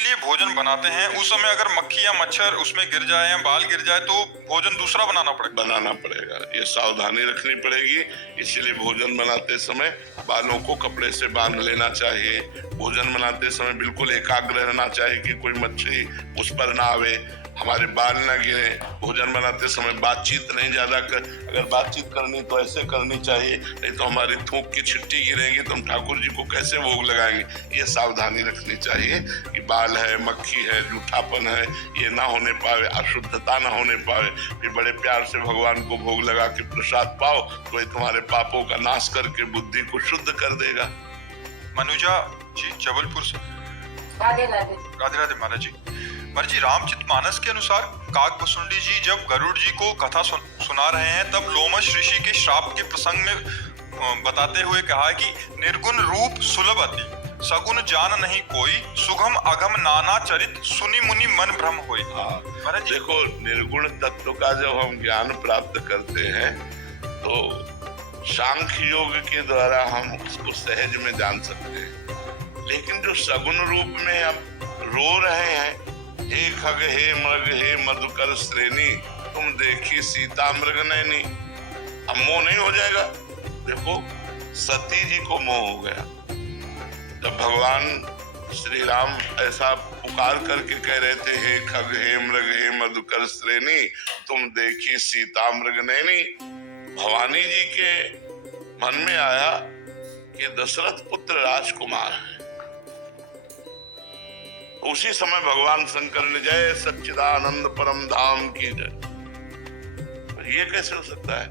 लिए भोजन बनाते हैं उस समय अगर मक्खी या मच्छर उसमें गिर जाए या बाल गिर जाए तो भोजन दूसरा बनाना पड़ेगा। ये सावधानी रखनी पड़ेगी। इसीलिए भोजन बनाते समय बालों को कपड़े से बांध लेना चाहिए। भोजन बनाते समय बिल्कुल एकाग्र रहना चाहिए कि कोई मच्छी उस पर ना आवे, हमारे बाल ना गिरे। भोजन बनाते समय बातचीत नहीं ज्यादा कर, अगर बातचीत करनी तो ऐसे करनी चाहिए, नहीं तो हमारी थूक की छिट्टी गिरेगी तो हम ठाकुर जी को कैसे भोग लगाएंगे। ये सावधानी रखनी चाहिए कि बाल है, मक्खी है, जूठापन है, ये ना होने पावे, अशुद्धता ना होने पावे। फिर बड़े प्यार से भगवान को भोग लगा के प्रसाद पाओ तो ये तुम्हारे पापों का नाश करके बुद्धि को शुद्ध कर देगा। मनुजा जी जबलपुर से। राधे राधे। राधे राधे महाराज जी। महाराज जी, रामचरितमानस के अनुसार काकभुसुंडी जी जब गरुड़ जी को कथा सुना रहे हैं तब लोमश ऋषि के श्राप के प्रसंग में बताते हुए कहा है कि निर्गुण रूप सुलभ अति, सगुन जान नहीं कोई, सुगम अगम नाना चरित, सुनि मुनि मन भ्रम होई। महाराज देखो, निर्गुण तत्व का जब हम ज्ञान प्राप्त करते हैं तो सांख्य योग के द्वारा हम उसको सहज में जान सकते हैं। लेकिन जो सगुण रूप में अब रो रहे हैं, हे खग हे मृग हे मधुकर श्रेणी, तुम देखी सीता मृग नैनी, अब मोह नहीं हो जाएगा। देखो, सती जी को मोह हो गया जब भगवान श्री राम ऐसा पुकार करके कह रहे थे, हे खग हे मृग हे मधुकर श्रेणी, तुम देखी सीता मृग नैनी। भवानी जी के मन में आया कि दशरथ पुत्र राजकुमार है। उसी समय भगवान शंकर ने जय सच्चिदानंद परम धाम की जय। ये कैसे हो सकता है?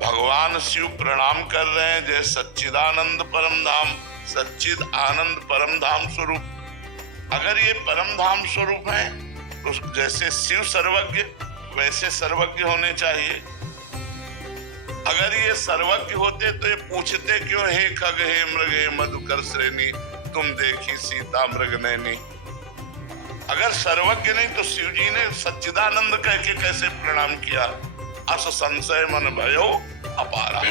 भगवान शिव प्रणाम कर रहे हैं, जय सच्चिदानंद परम धाम, सच्चिद आनंद परम धाम स्वरूप। अगर ये परम धाम स्वरूप है तो जैसे शिव सर्वज्ञ वैसे सर्वज्ञ होने चाहिए। अगर ये सर्वज्ञ होते तो ये पूछते क्यों, हे खग हे मृग हे मधुकर श्रेणी, तुम देखी सीता मृग नैनी। अगर सर्वज्ञ नहीं तो शिव जी ने सच्चिदानंद कह के कैसे प्रणाम किया? अस संशय मन भयो अपारा,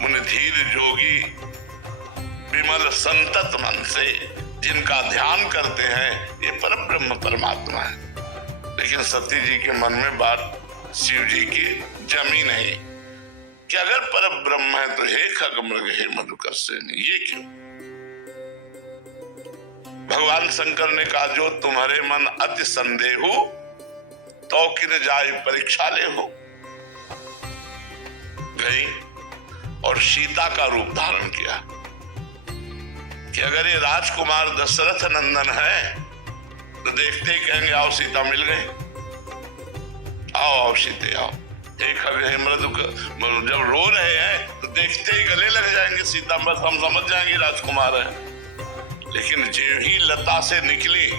मुनि धीर जोगी विमल संतत मन से जिनका ध्यान करते हैं ये परब्रह्म परमात्मा है। लेकिन सती जी के मन में बात शिव जी की जमी नहीं कि अगर परब्रह्म है तो हे खग मृग हे मधुकर श्रेणी, ये क्यों? भगवान शंकर ने कहा, जो तुम्हारे मन अति संदेह हो तो किन जाए परीक्षा ले हो। गई और सीता का रूप धारण किया कि अगर ये राजकुमार दशरथ नंदन है तो देखते ही कहेंगे आओ सीता मिल गई, आओ आओ सीते आओ। एक खग हे मधुकर जब रो रहे हैं तो देखते ही गले लग जाएंगे सीता, बस हम समझ जाएंगे राजकुमार है। लेकिन जो ही लता से निकली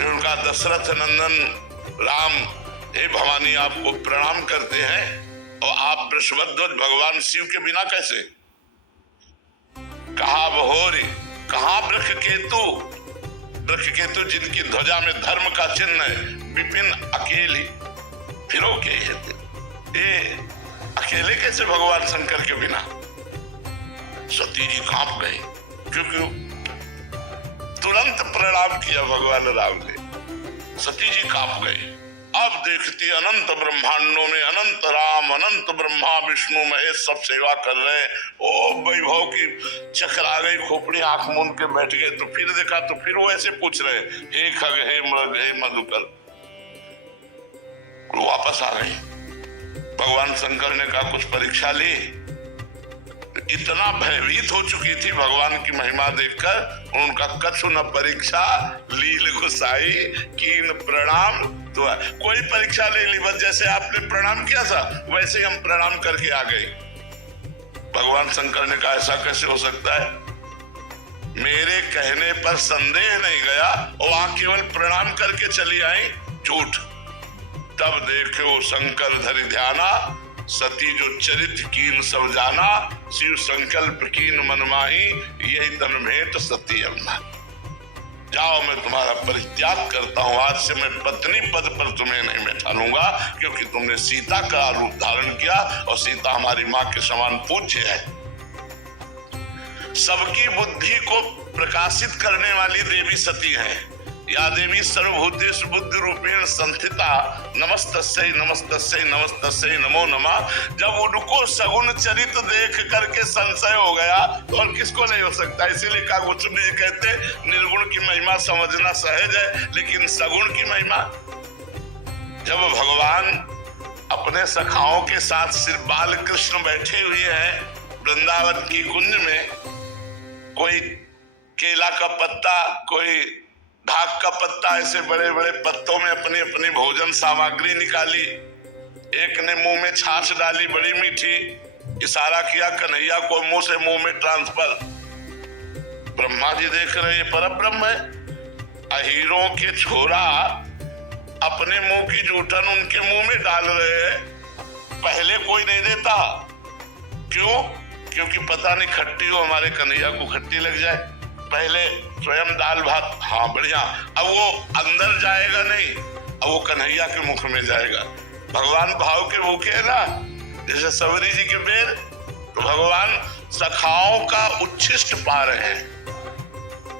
उनका दशरथ नंदन राम, हे भवानी आपको प्रणाम करते हैं और आप वृषभध्वज भगवान शिव के बिना कैसे? कहा बहोरी, कहा वृक्ष केतु, वृक्ष केतु जिनकी ध्वजा में धर्म का चिन्ह है, विपिन अकेली फिरो के ये अकेले कैसे भगवान शंकर के बिना? सती जी कांप गई क्योंकि तुरंत प्रणाम किया भगवान राम ने। सती जी कांप गई। अब देखती अनंत ब्रह्मांडों में अनंत राम, अनंत ब्रह्मा विष्णु महेश सब सेवा कर रहे हैं। ओ वैभव की चक्कर आ गई, खोपड़ी आंख मूंद के बैठ गए। तो फिर देखा तो फिर वो ऐसे पूछ रहे, हे खग हे मृग हे मधुकर। वापस आ गई। भगवान शंकर ने कहा कुछ परीक्षा ली। इतना भयभीत हो चुकी थी भगवान की महिमा देखकर, उनका कछु न परीक्षा लील गुसाई कीन प्रणाम। तो कोई परीक्षा ले ली, बस जैसे आपने प्रणाम किया था वैसे हम प्रणाम करके आ गए। भगवान शंकर ने कहा ऐसा कैसे हो सकता है? मेरे कहने पर संदेह नहीं गया और वहां केवल प्रणाम करके चली आई, झूठ। तब देखो शंकर धरि ध्याना, सती जो चरित कीन सब जाना, शिव संकल्प कीन मन माही, यही तन भेंट सती अम्मा। जाओ मैं तुम्हारा परित्याग करता हूँ, आज से मैं पत्नी पद पर तुम्हें नहीं बैठालूंगा, क्योंकि तुमने सीता का रूप धारण किया और सीता हमारी माँ के समान पूज्य है। सबकी बुद्धि को प्रकाशित करने वाली देवी सती हैं। या देवी सर्वभूतेषु बुद्धि रूपेण संस्थिता नमस्तस्यै नमस्तस्यै नमस्तस्यै नमो नमः। जब उनको सगुण चरित देख करके संशय हो गया तो और किसको नहीं हो सकता। इसीलिए काकभूषण जी कहते निर्गुण की महिमा समझना सहज है, लेकिन सगुण की महिमा। जब भगवान अपने सखाओं के साथ सिर्फ बाल कृष्ण बैठे हुए हैं वृंदावन की कुंज में, कोई केला का पत्ता, कोई ढाक का पत्ता, ऐसे बड़े बड़े पत्तों में अपनी अपनी भोजन सामग्री निकाली। एक ने मुंह में छाछ डाली बड़ी मीठी, इशारा किया कन्हैया को मुंह से मुंह में ट्रांसफर। ब्रह्मा जी देख रहे हैं पर ब्रह्म है। अहीरों के छोरा अपने मुंह की जूठन उनके मुंह में डाल रहे हैं, पहले कोई नहीं देता। क्यों? क्योंकि पता नहीं खट्टी हो हमारे कन्हैया को खट्टी लग जाए। पहले स्वयं दाल भात, हाँ बढ़िया, अब वो अंदर जाएगा नहीं, अब वो कन्हैया के मुख में जाएगा। भगवान भाव के भूखे है ना, जैसे सबरी जी के बेर, तो भगवान सखाओं का उच्छिष्ट पा रहे हैं।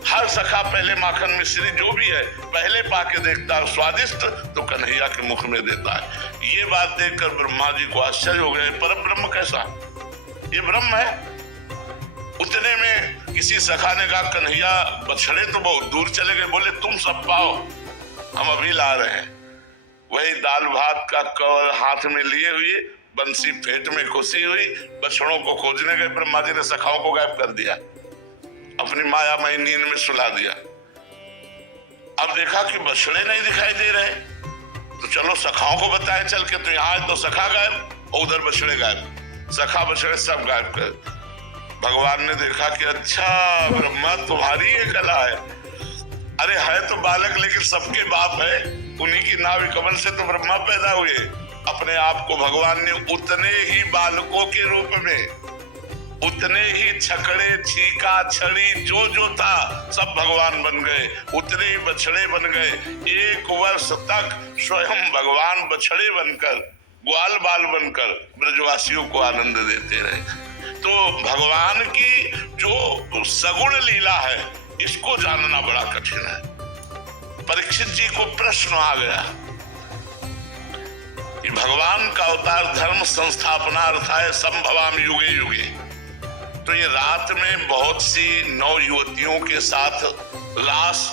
हर सखा पहले माखन मिश्री जो भी है पहले पाके देखता है स्वादिष्ट, तो कन्हैया के मुख में देता है। ये बात देखकर ब्रह्मा जी को आश्चर्य हो गए, पर ब्रह्म कैसा? ये ब्रह्म है। उतने में किसी सखा ने कहा कन्हैया बछड़े तो बहुत दूर चले गए, बोले तुम सब पाओ, हम अभी ला रहे हैं। वही दाल भात का कवर हाथ में लिए हुए, बंसी पेट में खुशी हुई, बछड़ों को खोजने गए। ब्रह्मा जी ने सखाओं को गायब कर दिया, अपनी मायामय नींद में सुला दिया। अब देखा कि बछड़े नहीं दिखाई दे रहे, तो चलो सखाओं को बताएं चल के, तो यहाँ तो सखा गायब और उधर बछड़े गायब, सखा बछड़े सब गायब कर। भगवान ने देखा कि अच्छा ब्रह्मा तुम्हारी ये कला है। अरे है तो बालक लेकिन सबके बाप है, उन्हीं की नाभि कमल से तो ब्रह्मा पैदा हुए। अपने आप को भगवान ने उतने ही बालकों के रूप में, उतने ही छकड़े छीका छड़ी जो जो था सब भगवान बन गए, उतने ही बछड़े बन गए। 1 वर्ष तक स्वयं भगवान बछड़े बनकर, ग्वाल बाल बनकर ब्रजवासियों को आनंद देते रहे। तो भगवान की जो सगुण लीला है इसको जानना बड़ा कठिन है। परीक्षित जी को प्रश्न आ गया कि भगवान का अवतार धर्म संस्थापनार्थाय संभवामि युगे युगे। तो ये रात में बहुत सी नौ युवतियों के साथ रास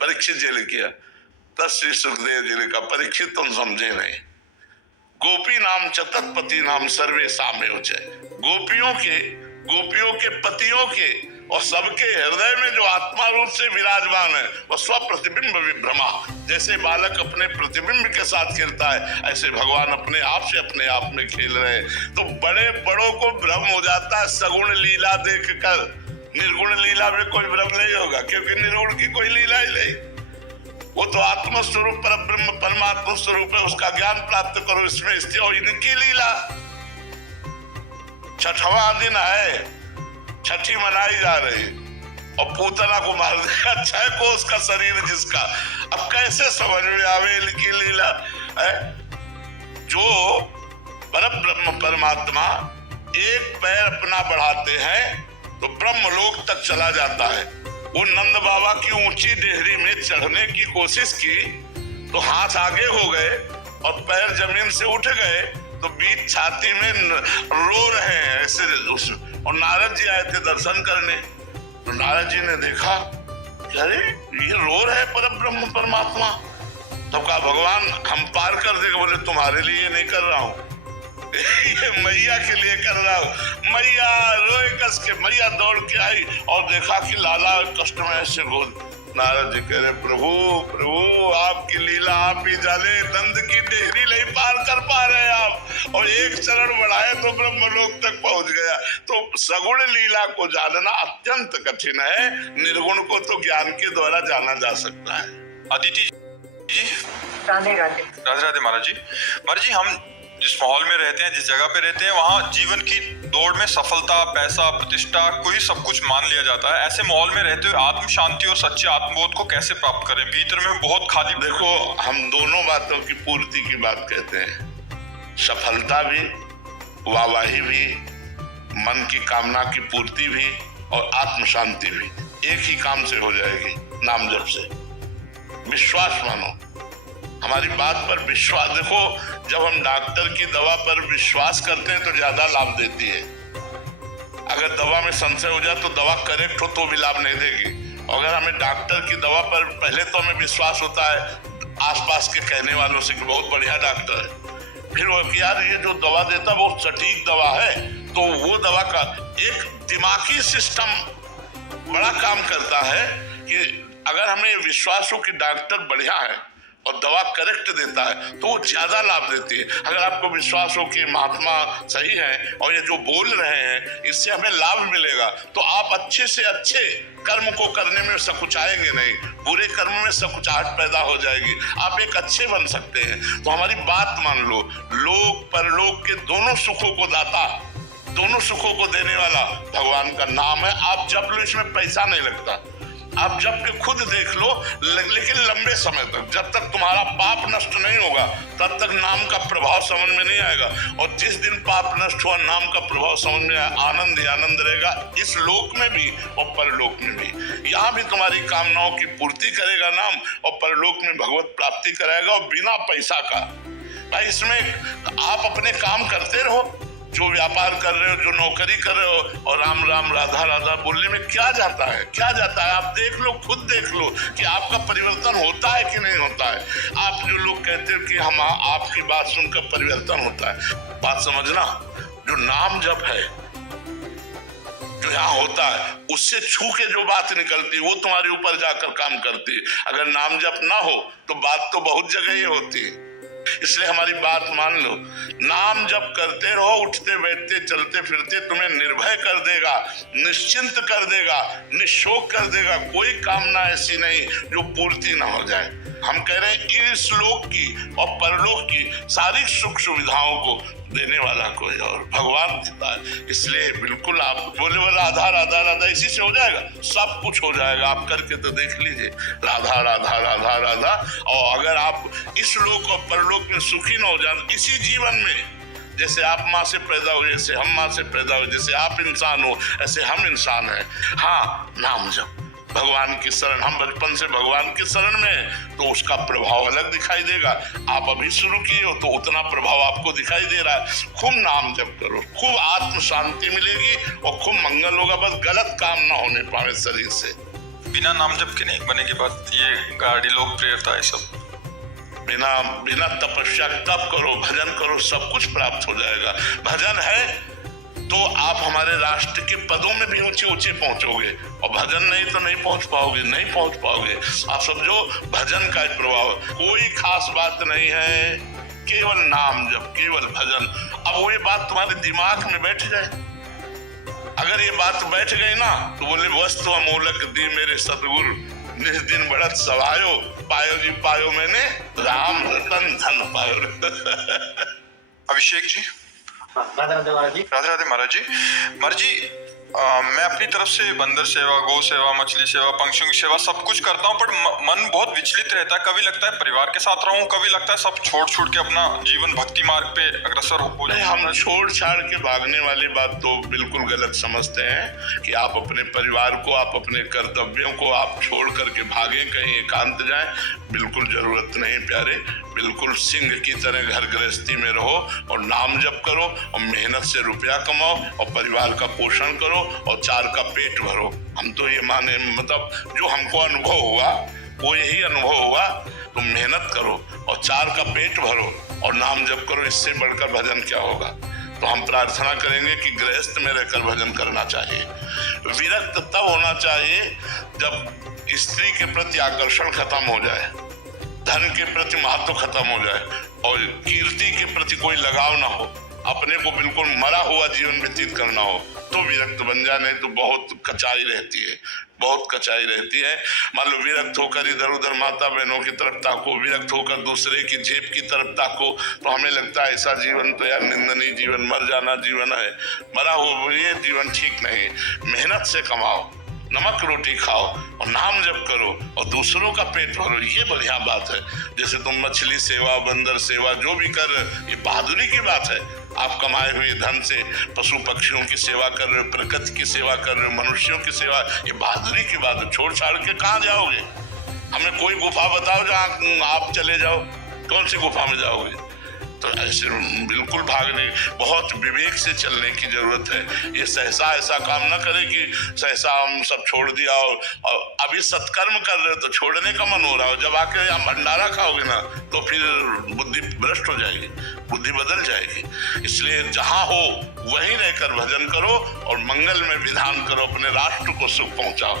परीक्षित जी ने किया। तब श्री सुखदेव जी ने कहा परीक्षित तुम समझे नहीं, गोपी नाम च तत्पति नाम सर्वे साम्य उचय। गोपियों के पतियों के और सबके हृदय में जो आत्मा रूप से विराजमान है वह स्व प्रतिबिंब विभ्रमा। जैसे बालक अपने प्रतिबिंब के साथ खेलता है, ऐसे भगवान अपने आप में खेल रहे हैं। तो बड़े बड़ों को भ्रम हो जाता है सगुण लीला देखकर। निर्गुण लीला में कोई भ्रम नहीं होगा, क्योंकि निर्गुण की कोई लीला ही नहीं। वो तो आत्म स्वरूप पर ब्रह्म परमात्मा स्वरूप है, उसका ज्ञान प्राप्त करो, इसमें स्थित हो। इनकी लीला 6वां दिन है, छठी मनाई जा रही और पूतना को मार दिया 6 कोस का शरीर जिसका। अब कैसे समझ में आवे इनकी लीला है? जो परब्रह्म परमात्मा एक पैर अपना बढ़ाते हैं तो ब्रह्म लोक तक चला जाता है। वो नंद बाबा की ऊंची डेहरी में चढ़ने की कोशिश की तो हाथ आगे हो गए और पैर जमीन से उठ गए, तो बीच छाती में रो रहे हैं ऐसे। और नारद जी आए थे दर्शन करने, तो नारद जी ने देखा अरे ये रो रहे परब्रह्म परमात्मा। तब कहा भगवान हम पार कर देंगे। बोले तुम्हारे लिए नहीं कर रहा हूँ, ये मैया के लिए कर रहा हूँ। मैया रोए कस के, मैया दौड़ के आई और देखा कि लाला कष्ट में ऐसे बोल। नारद जी कह रहे प्रभु प्रभु आपकी लीला आप ही जाने, नंद की डेहरी नहीं पार कर पा रहे आप, और एक चरण बढ़ाए तो ब्रह्मलोक तक पहुंच गया। तो सगुण लीला को जानना अत्यंत कठिन है, निर्गुण को तो ज्ञान के द्वारा जाना जा सकता है। अदिति जी राधे राधे। राधे राधे महाराज जी। महाराज जी हम जिस माहौल में रहते हैं, जिस जगह पे रहते हैं, वहाँ जीवन की दौड़ में सफलता, पैसा, प्रतिष्ठा को ही सब कुछ मान लिया जाता है। ऐसे माहौल में रहते हुए आत्म शांति और सच्चे आत्मबोध को कैसे प्राप्त करें? भीतर में बहुत खाली। देखो हम दोनों बातों की पूर्ति की बात कहते हैं, सफलता भी, वाहवाही भी, मन की कामना की पूर्ति भी और आत्म शांति भी एक ही काम से हो जाएगी, नाम जप से। विश्वास मानो, हमारी बात पर विश्वास। देखो, जब हम डॉक्टर की दवा पर विश्वास करते हैं तो ज्यादा लाभ देती है। अगर दवा में संशय हो जाए तो दवा करेक्ट हो तो भी लाभ नहीं देगी। अगर हमें डॉक्टर की दवा पर पहले तो हमें विश्वास होता है आसपास के कहने वालों से कि बहुत बढ़िया डॉक्टर है, फिर वो कि यार ये जो दवा देता है वो सटीक दवा है, तो वो दवा का एक दिमागी सिस्टम बड़ा काम करता है कि अगर हमें विश्वास हो कि डॉक्टर बढ़िया है और दवा करेक्ट देता है तो वो ज्यादा लाभ देती है। अगर आपको विश्वास हो कि महात्मा सही है और ये जो बोल रहे हैं इससे हमें लाभ मिलेगा, तो आप अच्छे से अच्छे कर्म को करने में सकुचाएंगे नहीं, बुरे कर्म में सकुचाहट पैदा हो जाएगी, आप एक अच्छे बन सकते हैं। तो हमारी बात मान लो, लोक परलोक के दोनों सुखों को दाता, दोनों सुखों को देने वाला भगवान का नाम है। आप जप लो, इसमें पैसा नहीं लगता, आप जब के खुद देख लो, लेकिन लंबे समय तक, जब तक तुम्हारा पाप नष्ट नहीं होगा तब तक नाम का प्रभाव समझ में नहीं आएगा। और जिस दिन पाप नष्ट हुआ, नाम का प्रभाव समझ में आया, आनंद ही आनंद रहेगा, इस लोक में भी और परलोक में भी। यहाँ भी तुम्हारी कामनाओं की पूर्ति करेगा नाम, और परलोक में भगवत प्राप्ति कराएगा, और बिना पैसा का। भाई इसमें आप अपने काम करते रहो, जो व्यापार कर रहे हो, जो नौकरी कर रहे हो, और राम राम राधा राधा बोलने में क्या जाता है, क्या जाता है? आप देख लो, खुद देख लो कि आपका परिवर्तन होता है कि नहीं होता है। आप जो लोग कहते हो कि हम आपकी बात सुनकर परिवर्तन होता है, बात समझना, जो नाम जप है जो यहाँ होता है उससे छू के जो बात निकलती है वो तुम्हारे ऊपर जाकर काम करती है। अगर नाम जप ना हो तो बात तो बहुत जगह ये होती है। इसलिए हमारी बात मान लो, नाम जप करते रहो, उठते बैठते चलते फिरते तुम्हें निर्भय कर देगा, निश्चिंत कर देगा, निशोक कर देगा। कोई कामना ऐसी नहीं जो पूर्ति ना हो जाए। हम कह रहे हैं इस लोक की और परलोक की सारी सुख सुविधाओं को देने वाला कोई और भगवान देता है। इसलिए बिल्कुल आप बोले वो राधा राधा राधा, इसी से हो जाएगा, सब कुछ हो जाएगा। आप करके तो देख लीजिए, राधा राधा राधा राधा। और अगर आप इस लोक और परलोक में सुखी न हो जाए, इसी जीवन में, जैसे आप माँ से पैदा हुए, जैसे हम माँ से पैदा हुए, जैसे आप इंसान हो ऐसे हम इंसान हैं। हाँ, नाम जप, भगवान की शरण, हम बचपन से भगवान की शरण में, तो उसका प्रभाव अलग दिखाई देगा। आप अभी शुरू किए हो तो उतना प्रभाव आपको दिखाई दे रहा है। खूब नाम जप करो, खूब आत्म शांति मिलेगी और खूब मंगल होगा। बस गलत काम ना होने पाए शरीर से। बिना नाम जप के नहीं बनेगी बात, ये गाड़ी लोकप्रियता है सब। बिना तपस्या तप करो, भजन करो, सब कुछ प्राप्त हो जाएगा। भजन है तो आप हमारे राष्ट्र के पदों में भी ऊंचे ऊंचे पहुंचोगे, और भजन नहीं तो नहीं पहुंच पाओगे, नहीं पहुंच पाओगे। आप समझो, भजन का प्रभाव, कोई खास बात नहीं है, केवल नाम जप, केवल भजन। अब वो ये बात तुम्हारे दिमाग में बैठ जाए, अगर ये बात बैठ गई ना तो बोले वस्तु अमूलक दी मेरे सतगुरु, निज दिन बढ़त सवायो, पायो जी पायो मैंने राम रतन धन पायो। अभिषेक जी, राधे राधे महाराज जी। राधे राधे महाराज जी। महाराज जी, मैं अपनी तरफ से बंदर सेवा, गौ सेवा, मछली सेवा, पंक्षियों की सेवा सब कुछ करता हूँ, पर मन बहुत विचलित रहता है। कभी लगता है परिवार के साथ रहूं, कभी लगता है सब छोड़ के अपना जीवन भक्ति मार्ग पे अग्रसर हो जाए। हम छोड़ छाड़ के भागने वाली बात तो बिल्कुल गलत समझते हैं कि आप अपने परिवार को, आप अपने कर्तव्यों को आप छोड़ करके भागें, कहीं एकांत जाएं। बिल्कुल जरूरत नहीं प्यारे, बिल्कुल सिंह की तरह घर गृहस्थी में रहो और नाम जप करो और मेहनत से रुपया कमाओ और परिवार का पोषण करो और चार का पेट भरो। हम तो ये माने, मतलब जो हमको अनुभव हुआ वो यही अनुभव हुआ। तुम मेहनत करो और चार का पेट भरो और नाम जप करो, इससे बढ़कर भजन क्या होगा। तो हम प्रार्थना करेंगे कि गृहस्थ में रहकर भजन करना चाहिए। विरक्त तब होना चाहिए जब स्त्री के प्रति आकर्षण खत्म हो जाए, धन के प्रति महत्व खत्म हो जाए और कीर्ति के प्रति कोई लगाव ना हो, अपने को बिल्कुल मरा हुआ जीवन व्यतीत करना हो, तो विरक्त बन जाए। नहीं तो बहुत कचाई रहती है, बहुत कचाई रहती है। मान लो विरक्त होकर इधर उधर माता बहनों की तरफ ताको, विरक्त होकर दूसरे की जेब की तरफ ताको, तो हमें लगता है ऐसा जीवन तो यार निंदनीय जीवन, मर जाना जीवन है, मरा हुआ ये जीवन ठीक नहीं। मेहनत से कमाओ, नमक रोटी खाओ और नाम जप करो और दूसरों का पेट भरो, ये बढ़िया बात है। जैसे तुम मछली सेवा, बंदर सेवा जो भी कर रहे हो, ये बहादुरी की बात है। आप कमाए हुए धन से पशु पक्षियों की सेवा कर रहे हो, प्रकृति की सेवा कर रहे हो, मनुष्यों की सेवा, ये बहादुरी की बात है। छोड़ छाड़ के कहाँ जाओगे? हमें कोई गुफा बताओ जहाँ आप चले जाओ, कौन सी गुफा में जाओगे? तो ऐसे बिल्कुल भागने, बहुत विवेक से चलने की जरूरत है। ये सहसा ऐसा काम ना करे कि सहसा हम सब छोड़ दिया और अभी सत्कर्म कर रहे हो तो छोड़ने का मन हो रहा हो, जब आके यहाँ भंडारा खाओगे ना तो फिर बुद्धि भ्रष्ट हो जाएगी, बुद्धि बदल जाएगी। इसलिए जहाँ हो वहीं रहकर भजन करो और मंगल में विधान करो, अपने राष्ट्र को सुख पहुंचाओ।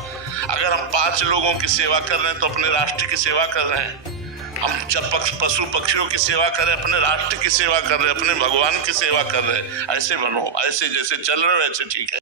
अगर हम 5 लोगों की सेवा कर रहे हैं तो अपने राष्ट्र की सेवा कर रहे हैं। हम जब पशु पक्षियों की सेवा करें, अपने राष्ट्र की सेवा कर रहे हैं, अपने भगवान की सेवा कर रहे हैं। ऐसे बनो, ऐसे जैसे चल रहे हो वैसे ठीक है।